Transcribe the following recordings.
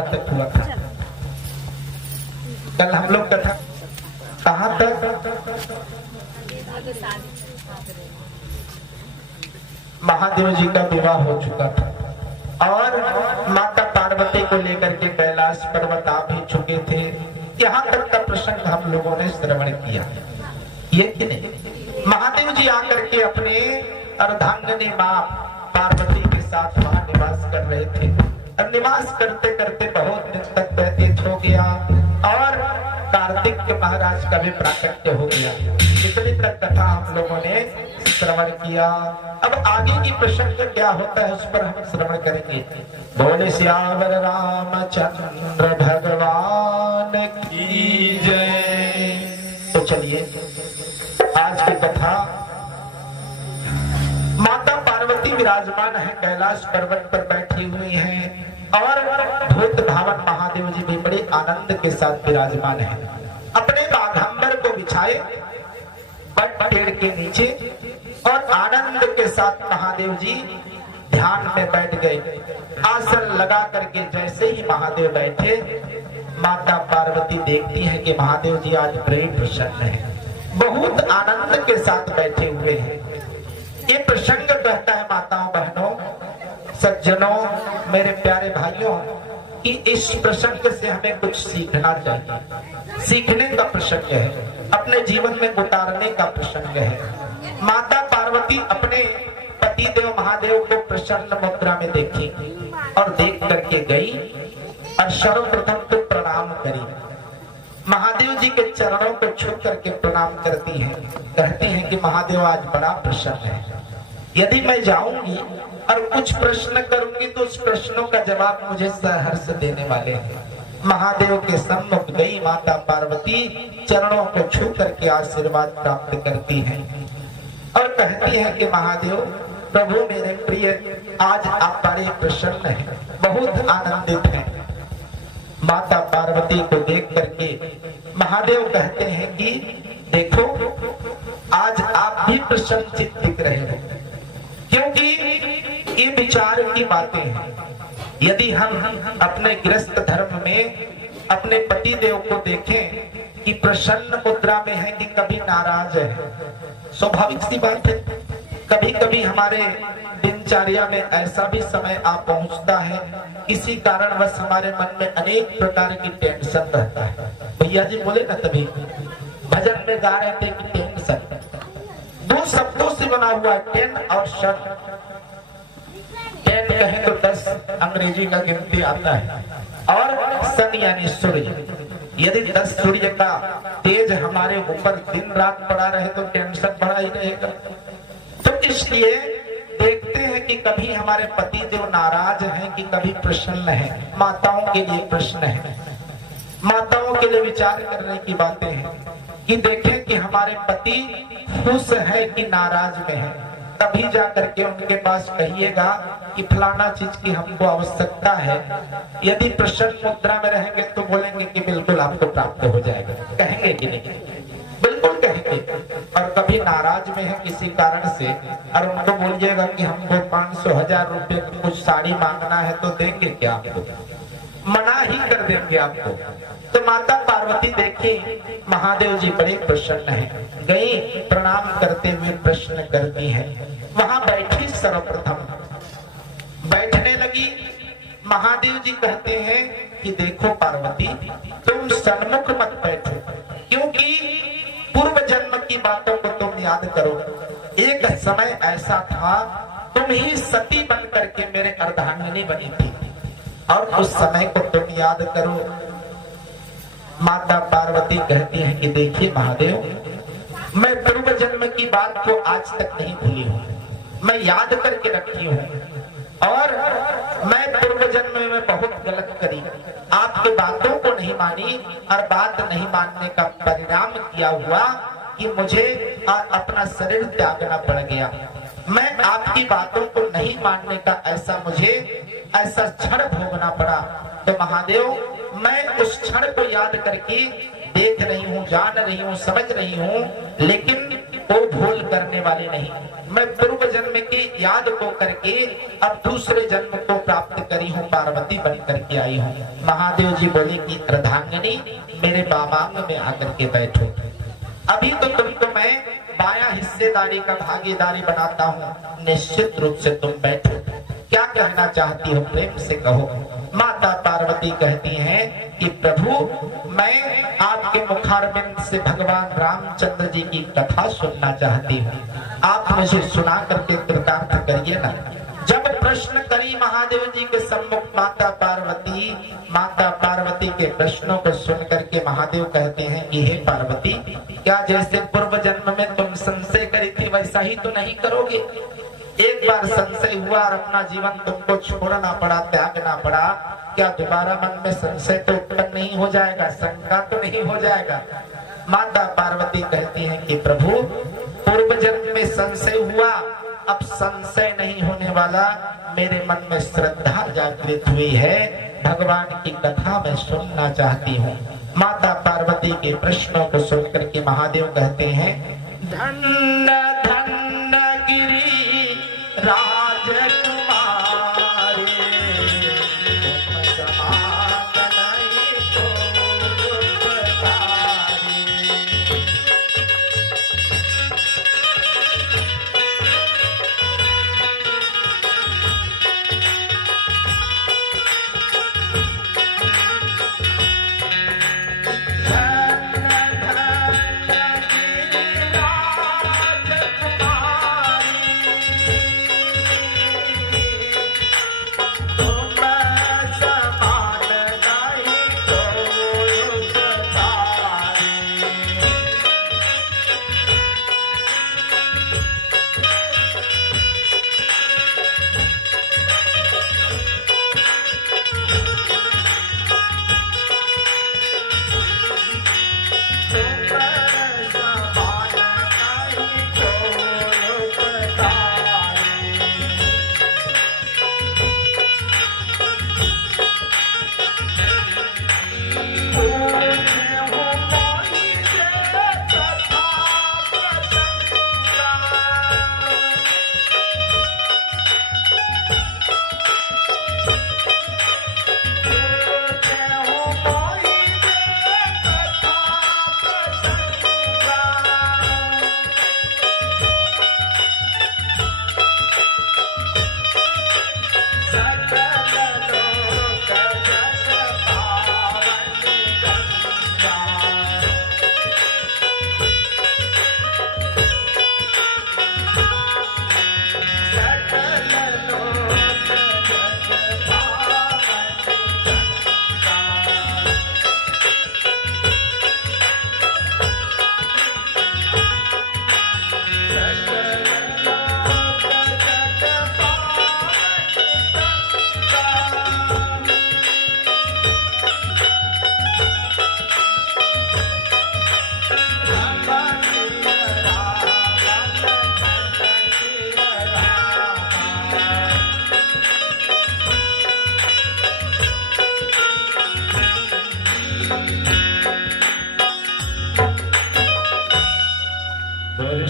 कहाँ तक हुआ था? कल हम लोग कथा कहाँ तक? महादेव जी का विवाह हो चुका था और माता पार्वती को लेकर के कैलाश पर्वत आ भी चुके थे। यहाँ तक का प्रसंग हम लोगों ने श्रवण किया, ये कि नहीं? महादेव जी आकर के अपने अर्धांगिनी माँ पार्वती के साथ वहां निवास कर रहे थे और निवास करते करते बहुत दिन तक व्यतीत हो गया और कार्तिक के महाराज का भी प्राकट्य हो गया। इतनी तक कथा हम लोगों ने श्रवण किया। अब आगे की प्रसंग क्या होता है उस पर हम श्रवण करेंगे। बोले सियावर रामचंद्र भगवान की जय। तो चलिए आज की कथा, माता पार्वती विराजमान है, कैलाश पर्वत पर बैठी हुई हैं और भूत भावन महादेव जी भी बड़े आनंद के साथ विराजमान है। अपने बाघंबर को बिछाए बट पेड़ के नीचे और आनंद के साथ महादेव जी ध्यान में बैठ गए। आसन लगा करके जैसे ही महादेव बैठे, माता पार्वती देखती है कि महादेव जी आज बड़े प्रसन्न हैं, बहुत आनंद के साथ बैठे हुए हैं। ये प्रसंग कहता है माताओं, बहनों, सज्जनों, मेरे प्यारे भाइयों, कि इस प्रसंग से हमें कुछ सीखना चाहिए। सीखने का प्रसंग है, अपने जीवन में उतारने का प्रसंग है। माता पार्वती अपने पति देव महादेव को प्रसन्न मुद्रा में देखी और देख करके गई और सर्वप्रथम तो प्रणाम करी। महादेव जी के चरणों को छू करके प्रणाम करती हैं, कहती हैं कि महादेव आज बड़ा प्रसन्न है। यदि मैं जाऊंगी और कुछ प्रश्न करूंगी तो उस प्रश्नों का जवाब मुझे सहर्ष देने वाले हैं। महादेव के सम्मुख गई माता पार्वती, चरणों को छू करके आशीर्वाद प्राप्त करती हैं और कहती है कि महादेव प्रभु मेरे प्रिय, आज आप बड़े प्रसन्न हैं, बहुत आनंदित हैं। माता पार्वती को देख करके महादेव कहते हैं कि देखो आज आप भी प्रसन्नचित्त दिख रहे हो, क्योंकि ये विचार की बातें हैं। यदि हम अपने गृहस्थ धर्म में अपने पति देव को देखें कि प्रसन्न मुद्रा में है कि कभी नाराज है, स्वाभाविक सी बात है। कभी कभी हमारे दिनचर्या में ऐसा भी समय आ पहुंचता है, किसी कारणवश हमारे मन में अनेक प्रकार की टेंशन रहता है। भैया जी बोले ना, तभी भजन में गा रहे थे कि टेंशन दो शब्दों से बना हुआ है, टेन और शन। टेन कहे तो 10 अंग्रेजी का गिनती आता है और सन यानी सूर्य। यदि 10 सूर्य का तेज हमारे ऊपर दिन रात पड़ा रहे तो टेंशन बढ़ा ही रहेगा। तो इसलिए देखते हैं कि कभी हमारे पति देव नाराज हैं कि कभी प्रसन्न हैं। माताओं के लिए प्रश्न है, माताओं के लिए विचार करने की बातें हैं कि देखें कि हमारे पति खुश है कि नाराज में है। तभी जा करके उनके पास कहिएगा कि फलाना चीज की हमको आवश्यकता है। यदि प्रसन्न मुद्रा में रहेंगे तो बोलेंगे कि बिल्कुल आपको प्राप्त हो जाएगा, कहेंगे कि नहीं? बिल्कुल कहेंगे। और कभी नाराज में है किसी कारण से और उनको बोलिएगा कि हमको 500,000 रुपए कुछ साड़ी मांगना है तो देंगे क्या? आपको मना ही कर देंगे आपको। तो माता पार्वती देखी महादेव जी बड़े प्रसन्न हैं, गई प्रणाम करते हुए प्रश्न करती हैं। वहां बैठी, सर्वप्रथम बैठने लगी। महादेव जी कहते हैं कि देखो पार्वती, तुम सन्मुख मत बैठो, क्योंकि पूर्व जन्म की बातों को तुम याद करो। एक समय ऐसा था, तुम ही सती बन करके मेरे अर्धांगिनी बनी थी और उस समय को तुम याद करो। माता पार्वती कहती है कि देखिए महादेव, मैं पूर्व जन्म की बात को आज तक नहीं भूली हूँ, मैं याद करके रखी हूँ और मैं पूर्व जन्म में बहुत गलत करी, आपकी बातों को नहीं मानी और बात नहीं मानने का परिणाम किया हुआ कि मुझे अपना शरीर त्यागना पड़ गया। मैं आपकी बातों को नहीं मानने का ऐसा क्षण भोगना पड़ा। तो महादेव, मैं उस क्षण को याद करके देख रही हूँ, जान रही हूँ, समझ रही हूँ, लेकिन वो भूल करने वाली नहीं। मैं पूर्व जन्म की याद को करके अब दूसरे जन्म को प्राप्त करी हूँ, पार्वती बन करके आई हूँ। महादेव जी बोले कि अर्धांगिनी मेरे बामांग में आकर के बैठो। अभी तो तुमको मैं बाया हिस्सेदारी का भागीदारी बनाता हूँ, निश्चित रूप से तुम बैठो। क्या कहना चाहती हो, प्रेम से कहो। माता पार्वती कहती हैं कि प्रभु मैं आपके मुखारबिंद से भगवान रामचंद्र जी की कथा सुनना चाहती हूँ, आप मुझे सुना करके कृतार्थ करिए ना। जब प्रश्न करी महादेव जी के सम्मुख माता पार्वती के प्रश्नों को सुन करके महादेव कहते हैं कि हे पार्वती, क्या जैसे पूर्व जन्म में तुम संशय करी थी वैसा ही तो नहीं करोगे? एक बार संशय हुआ और अपना जीवन तुमको छोड़ना पड़ा, त्यागना पड़ा, क्या दोबारा मन में संशय तो उत्पन्न नहीं हो जाएगा, शंका तो नहीं हो जाएगा? माता पार्वती कहती हैं कि प्रभु पूर्व जन्म में संशय हुआ, अब संशय नहीं होने वाला, मेरे मन में श्रद्धा जागृत हुई है, भगवान की कथा मैं सुनना चाहती हूँ। माता पार्वती के प्रश्नों को सुनकर के महादेव कहते हैं धन्य धन्य गिरि राजकुमारी तुम समान नहीं तो पधारी।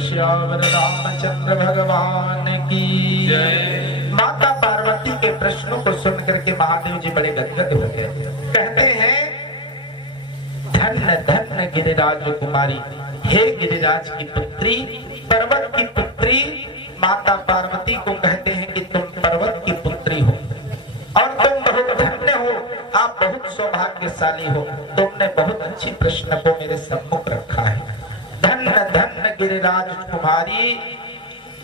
श्यावर रामचंद्र भगवान की जय। माता पार्वती के प्रश्नों को सुनकर के महादेव जी बड़े गदगद हो गए। कहते हैं धन्य धन्य गिरिराज कुमारी, हे गिरिराज की पुत्री, पर्वत की पुत्री। माता पार्वती को कहते हैं कि तुम पर्वत की पुत्री हो और तुम बहुत धन्य हो, आप बहुत सौभाग्यशाली हो, तुमने बहुत अच्छी प्रश्न को मेरे सम्मुख रखा है। धन्य धन्य गिरिराज कुमारी,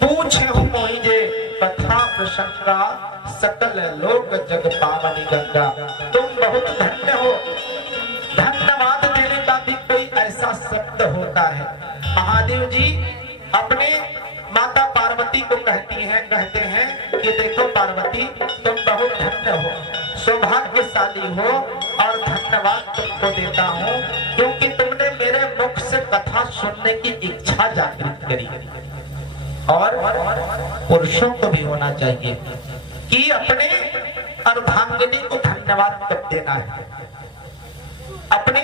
पूछे हो मोहिजे कथा प्रसंगा, सकल लोक जग पावनी गंगा। तुम बहुत धन्य हो। धन्यवाद देने का भी कोई ऐसा शब्द होता है? महादेव जी अपने माता पार्वती को कहते हैं कि देखो पार्वती, तुम बहुत धन्य हो, सौभाग्यशाली हो और धन्यवाद तुमको देता हूँ क्योंकि तुमने मेरे मुख से कथा सुनने की इच्छा जागृत करी। और पुरुषों को भी होना चाहिए कि अपने अर्धांगिनी को धन्यवाद कब देना है, अपने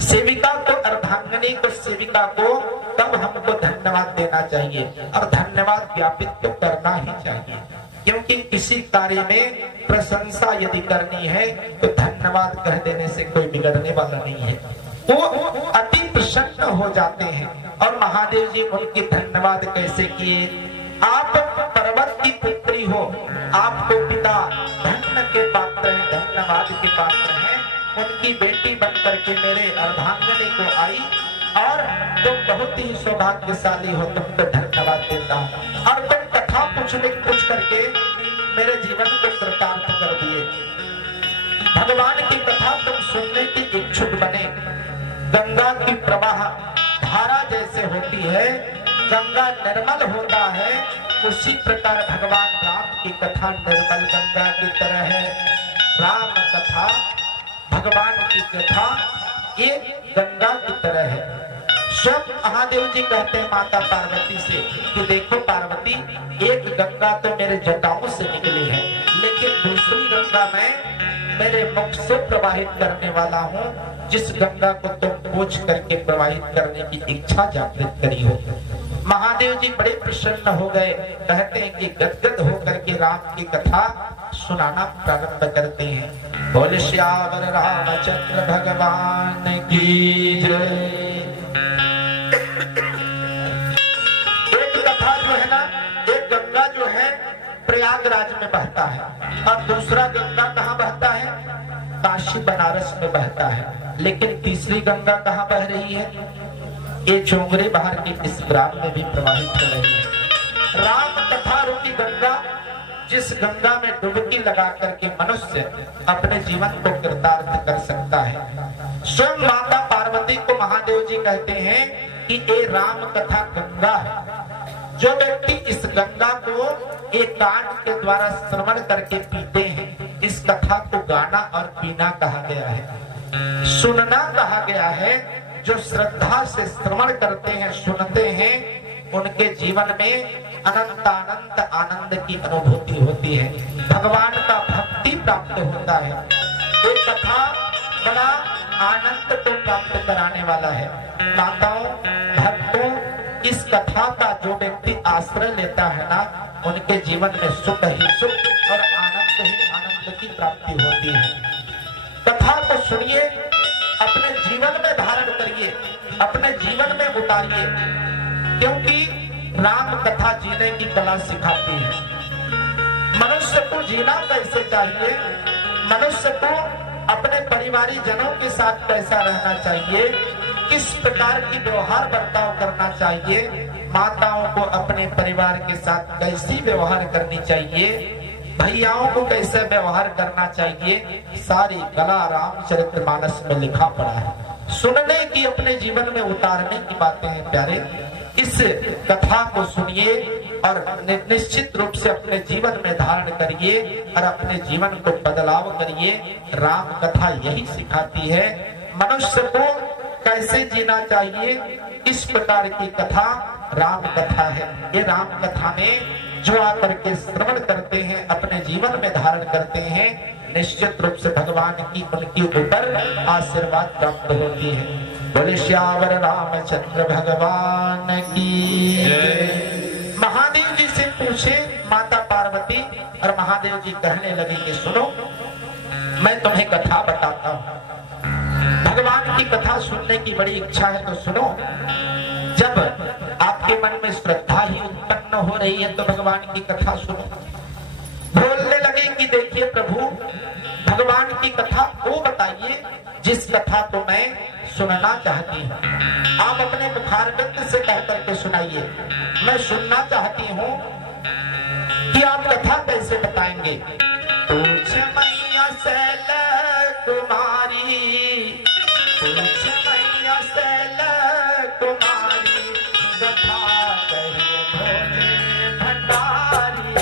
सेविका को, अर्धांगिनी को, सेविका को तब हमको धन्यवाद देना चाहिए और धन्यवाद व्यापित तो करना ही चाहिए, क्योंकि किसी कार्य में प्रशंसा यदि करनी है तो धन्यवाद कह देने से कोई बिगड़ने वाला नहीं है। वो अति प्रसन्न हो जाते हैं। और महादेव जी उनके धन्यवाद कैसे किए? आप पर्वत की पुत्री हो, आपको पिता धन्य के पात्र हैं, धन्यवाद के पात्र हैं। उनकी बेटी बनकर के मेरे अर्धांगिनी को आई और तुम बहुत ही सौभाग्यशाली हो, तुमको धन्यवाद देता हूँ। और तुम कथा पूछ करके मेरे जीवन को कृतार्थ कर दिए। भगवान की कथा तुम सुनने की इच्छुक बने। गंगा की प्रवाह धारा जैसे होती है, गंगा निर्मल होता है, उसी प्रकार भगवान राम की कथा निर्मल गंगा की तरह है। राम कथा, भगवान की कथा एक गंगा की तरह है। स्वयं महादेव जी कहते हैं माता पार्वती से कि देखो पार्वती, एक गंगा तो मेरे जटाओं से निकली है, लेकिन दूसरी गंगा मैं मेरे मुख से प्रवाहित करने वाला हूँ, जिस गंगा को तुम पूछ करके प्रवाहित करने की इच्छा जागृत करी हो। महादेव जी बड़े प्रसन्न हो गए। कहते हैं कि गदगद होकर के राम की कथा सुनाना प्रारंभ करते हैं। बोले श्यावर रामचंद्र भगवान की जय। एक कथा जो है ना, एक गंगा जो है प्रयागराज में बहता है और दूसरा गंगा कहाँ बहता है? काशी बनारस में बहता है। लेकिन तीसरी गंगा कहाँ बह रही है? ये चोंगरे बाहर के इस ग्राम में भी प्रवाहित हो रही है। राम कथा रूपी गंगा, जिस गंगा में डुबकी लगा करके मनुष्य अपने जीवन को कृतार्थ कर सकता है। स्वयं माता पार्वती को महादेव जी कहते हैं कि ये राम कथा गंगा है। जो व्यक्ति इस गंगा को एक कान के द्वारा श्रवण करके पीते हैं, इस कथा को गाना और पीना कहा गया है, सुनना कहा गया है। जो श्रद्धा से श्रवण करते हैं, सुनते हैं, उनके जीवन में अनंत अनंत आनंद की अनुभूति होती है, भगवान का भक्ति प्राप्त होता है। ये कथा बड़ा आनंद को प्राप्त कराने वाला है। माताओं, भक्तों, इस कथा का जो व्यक्ति आश्रय लेता है ना, उनके जीवन में सुख ही सुख और आनंद ही आनंद की प्राप्ति होती है। कथा को सुनिए, अपने जीवन में धारण करिए, अपने जीवन में उतारिए, क्योंकि राम कथा जीने की कला सिखाती है। मनुष्य को जीना कैसे चाहिए, मनुष्य को अपने परिवारी जनों के साथ कैसा रहना चाहिए, किस प्रकार की व्यवहार बर्ताव करना चाहिए, माताओं को अपने परिवार के साथ कैसी व्यवहार करनी चाहिए, भैयाओं को कैसे व्यवहार करना चाहिए, सारी कला रामचरितमानस में लिखा पड़ा है। सुनने की, अपने जीवन में उतारने की बातें हैं प्यारे। इस कथा को सुनिए और निश्चित रूप से अपने जीवन में धारण करिए और अपने जीवन को बदलाव करिए। राम कथा यही सिखाती है मनुष्य को कैसे जीना चाहिए। इस प्रकार की कथा राम कथा है। ये राम कथा में जो आकर के श्रवण करते हैं, अपने जीवन में धारण करते हैं, निश्चित रूप से भगवान की उनके ऊपर आशीर्वाद प्राप्त होती है। बोले श्यावर रामचंद्र भगवान की। महादेव जी से पूछे माता पार्वती, और महादेव जी कहने लगे कि सुनो, मैं तुम्हें कथा बताता हूँ। भगवान की कथा सुनने की बड़ी इच्छा है तो सुनो। जब आपके मन में श्रद्धा ही उत्पन्न हो रही है तो भगवान की कथा सुनो। बोलने लगे कि देखिए प्रभु, भगवान की कथा वो बताइए जिस कथा को मैं सुनना चाहती हूँ। आप अपने मुखारबिंद से कह करके सुनाइए। मैं सुनना चाहती हूँ कि आप कथा कैसे बताएंगे। पूछ मैया शैल कुमारी, पूछ मैया शैल कुमारी, कथा कहिए भोले भंडारी।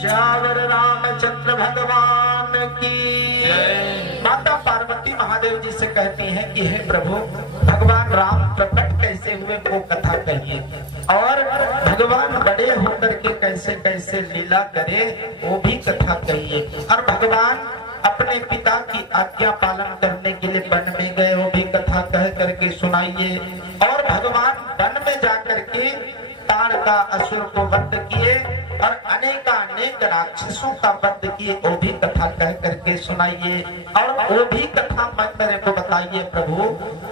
श्यावर रामचंद्र भगवान की। माता पार्वती महादेव जी से कहती हैं कि हे प्रभु, भगवान राम प्रकट कैसे हुए वो कथा कहिए, और भगवान बड़े होकर के कैसे कैसे लीला करे वो भी कथा कहिए, और भगवान अपने पिता की आज्ञा पालन करने के लिए वन में गए वो भी कथा कह करके सुनाइए, और भगवान वन में जाकर के ताड़ का असुर को वध किए और अनेक राक्षसों का वध किए वो भी कथा कह करके सुनाइए, और वो भी कथा मेरे को बताइए प्रभु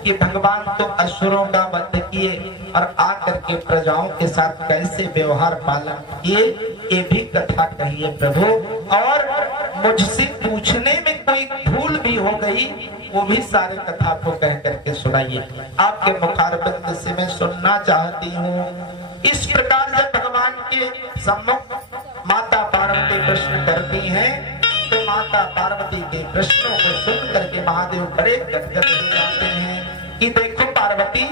कि भगवान तो असुरों का वध किए और आकर के प्रजाओं के साथ कैसे व्यवहार पालन किए ये भी कथा कहिए प्रभु, और मुझसे पूछने में कोई भूल भी हो गई वो भी सारे कथा को कह करके सुनाइए। आपके मुखारबिंद से मैं सुनना चाहती हूँ। इस प्रकार से भगवान के सम्मुख माता पार्वती प्रश्न करती हैं, तो माता पार्वती के प्रश्नों को सुन करके महादेव बड़े गदगद हो जाते हैं कि देखो पार्वती,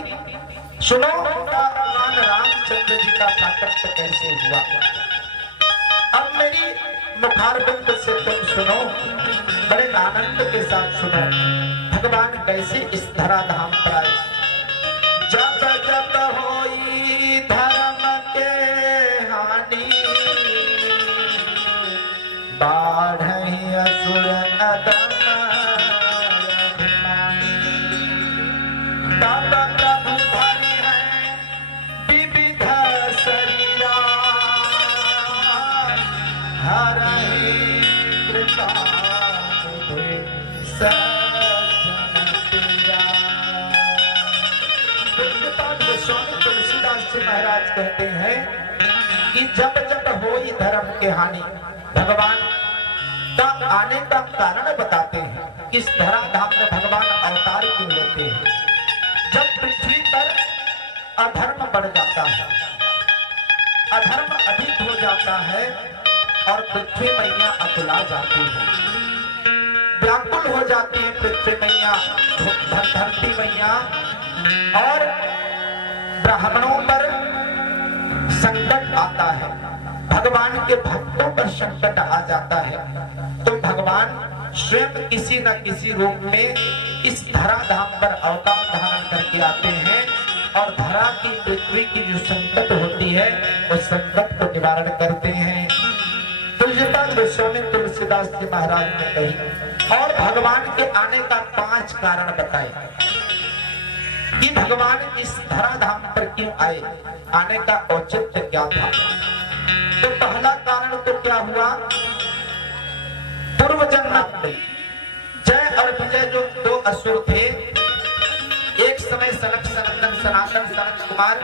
सुनो भगवान रामचंद्र जी का प्राकट्य कैसे हुआ। अब मेरी मुखारबिंद से तुम सुनो, बड़े आनंद के साथ सुनो, भगवान कैसे इस धराधाम पर आए। जब जब होई धर्म के हानि, बाढ़ई असुर अदम तब प्रभु धरि है विविध शरीरा, हरहि कृपा तुलसीदास जी महाराज कहते हैं कि जब जब होई धर्म के हानि, भगवान का आने का कारण बताते हैं। इस धराधाम में भगवान अवतार क्यों लेते हैं। जब पृथ्वी पर अधर्म बढ़ जाता है, अधर्म अधिक हो जाता है और पृथ्वी मैया अकुला जाती है, व्याकुल हो जाती है पृथ्वी मैया, धरती मैया, और ब्राह्मणों पर संकट आता है, भगवान के भक्तों पर संकट आ जाता है, तो भगवान स्वयं किसी न किसी रूप में इस धराधाम पर अवतार धारण करके आते हैं और धरा की पृथ्वी की जो संकट होती है उस संकट को निवारण करते हैं। तुलसीदास गोस्वामी तुलसीदास जी महाराज ने कही, और भगवान के आने का 5 कारण बताए कि भगवान इस धराधाम पर क्यों आए, आने का औचित्य क्या था। तो पहला कारण तो क्या हुआ, पूर्व जन्म में जय और विजय जो 2 असुर थे, एक समय सनक सनंदन सनातन सनत कुमार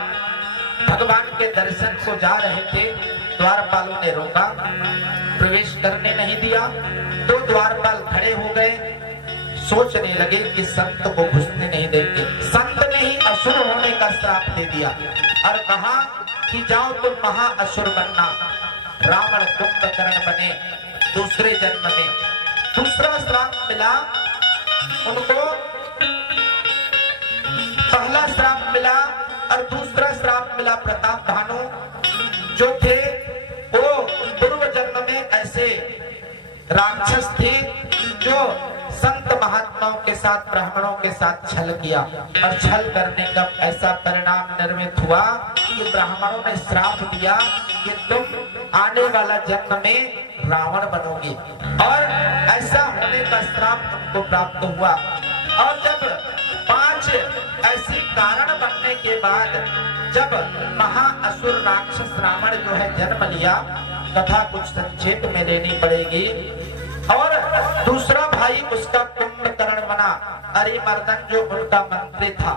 भगवान के दर्शन को जा रहे थे, द्वारपालों ने रोका, प्रवेश करने नहीं दिया, तो द्वारपाल खड़े हो गए, सोचने लगे कि संत को घुसने नहीं देंगे। संत ने ही असुर होने का श्राप दे दिया और कहा कि जाओ तुम महाअसुर बनना, रावण कुंभकर्ण बने दूसरे जन्म में। दूसरा श्राप मिला उनको, पहला श्राप मिला और दूसरा श्राप मिला प्रताप भानु जो थे वो पूर्व जन्म में ऐसे राक्षस थे जो संत महात्माओं के साथ ब्राह्मणों के साथ छल किया, और छल करने का ऐसा परिणाम निर्मित हुआ कि ब्राह्मणों ने श्राप दिया कि तुम आने वाला जन्म में रावण बनोगे, और ऐसा होने का श्राप तुमको प्राप्त हुआ। और जब 5 ऐसे कारण बनने के बाद जब महाअसुर राक्षस रावण जो है जन्म लिया, कथा कुछ संक्षेप में लेनी पड़ेगी, और दूसरा भाई उसका कुंभकर्ण बना, अरिमर्दन जो उनका मंत्री था,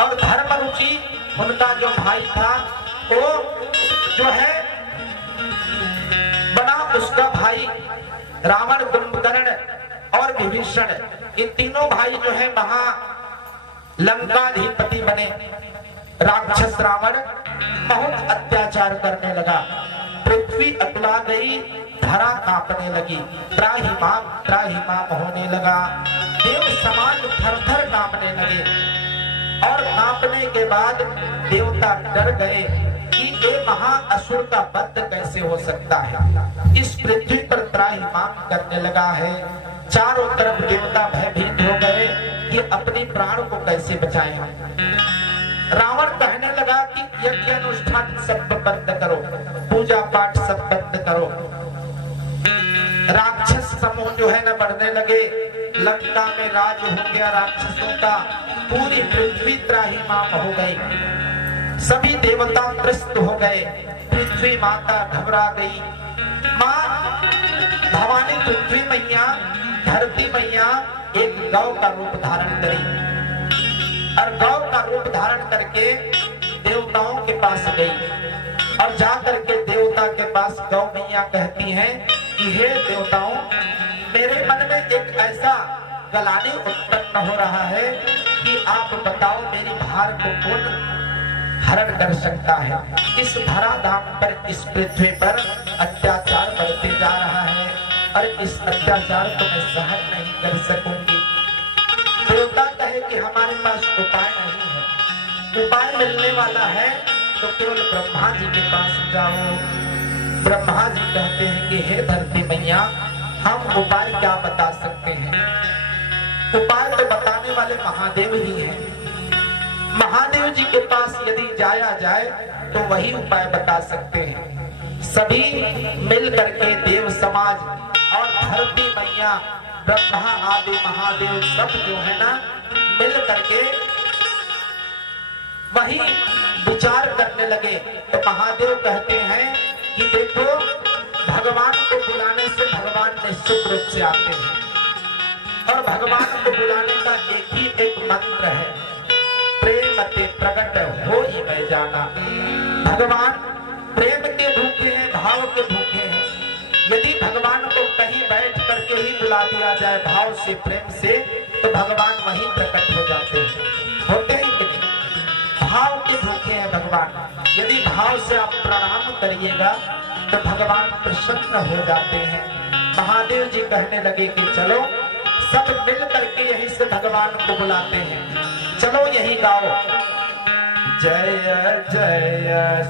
और धर्मरुचि उनका जो भाई था वो जो है बना उसका भाई रावण, कुंभकर्ण और विभीषण। इन तीनों भाई जो है महा लंकाधिपति बने। राक्षस रावण बहुत अत्याचार करने लगा, पृथ्वी अकुला गई, धरा कांपने लगी, त्राहिमाम होने लगा, देव समान थर-थर कांपने लगे, और कांपने के बाद देवता डर गए कि ये महाअसुर का वध कैसे हो सकता है। इस पृथ्वी पर त्राहिमाम करने लगा है। चारों तरफ देवता भयभीत हो गए कि अपने प्राण को कैसे बचाएं हम। रावण कहने लगा कि यज्ञ अनुष्ठान सब बंद करो, पूजा पाठ सब बंद करो। राक्षस समूह जो है न बढ़ने लगे। लंका में राज हो गया राक्षसों का। पूरी पृथ्वी त्राहिमाम हो गई। सभी देवता त्रस्त हो गए। पृथ्वी माता घबरा गई। माँ भवानी पृथ्वी मैया, धरती मैया एक गौ का रूप धारण करी और गौ का रूप धारण करके देवताओं के पास गई और जाकर के देवता के पास गौ मैया कहती हैं कि हे देवताओं, मेरे मन में एक ऐसा गलानी उत्पन्न हो रहा है कि आप बताओ मेरी भार को कौन हरण कर सकता है। इस धराधाम पर, इस पृथ्वी पर अत्याचार बढ़ते जा रहा है और इस अत्याचार को मैं सहन नहीं कर सकूंगी। देवता कहे कि हमारे पास उपाय नहीं है। उपाय मिलने वाला है तो केवल ब्रह्मा जी के पास जाओ। ब्रह्मा जी कहते हैं कि हे धरती मैया, हम उपाय क्या बता सकते हैं। उपाय तो बताने वाले महादेव ही हैं। महादेव जी के पास यदि जाया जाए तो वही उपाय बता सकते हैं। सभी मिल करके देव समाज और धरती मैया, ब्रह्मा आदि महादेव सब जो है ना, मिल करके वही विचार करने लगे। तो महादेव कहते हैं कि देखो, भगवान को बुलाने से भगवान निश्चित रूप से आते हैं और भगवान को बुलाने का एक ही एक मंत्र है, प्रेम ते प्रकट हो ही मैं जाना। भगवान प्रेम के भूखे हैं, भाव के भूखे हैं। यदि भगवान को कहीं बैठ करके ही बुला दिया जाए भाव से, प्रेम से, तो भगवान वहीं प्रकट हो जाते हैं। होते ही कि नहीं? भाव के भूखे हैं भगवान। यदि भाव से आप प्रणाम करिएगा तो भगवान प्रसन्न हो जाते हैं। महादेव जी कहने लगे कि चलो सब मिल करके यहीं से भगवान को बुलाते हैं। चलो यही गाओ, जय जय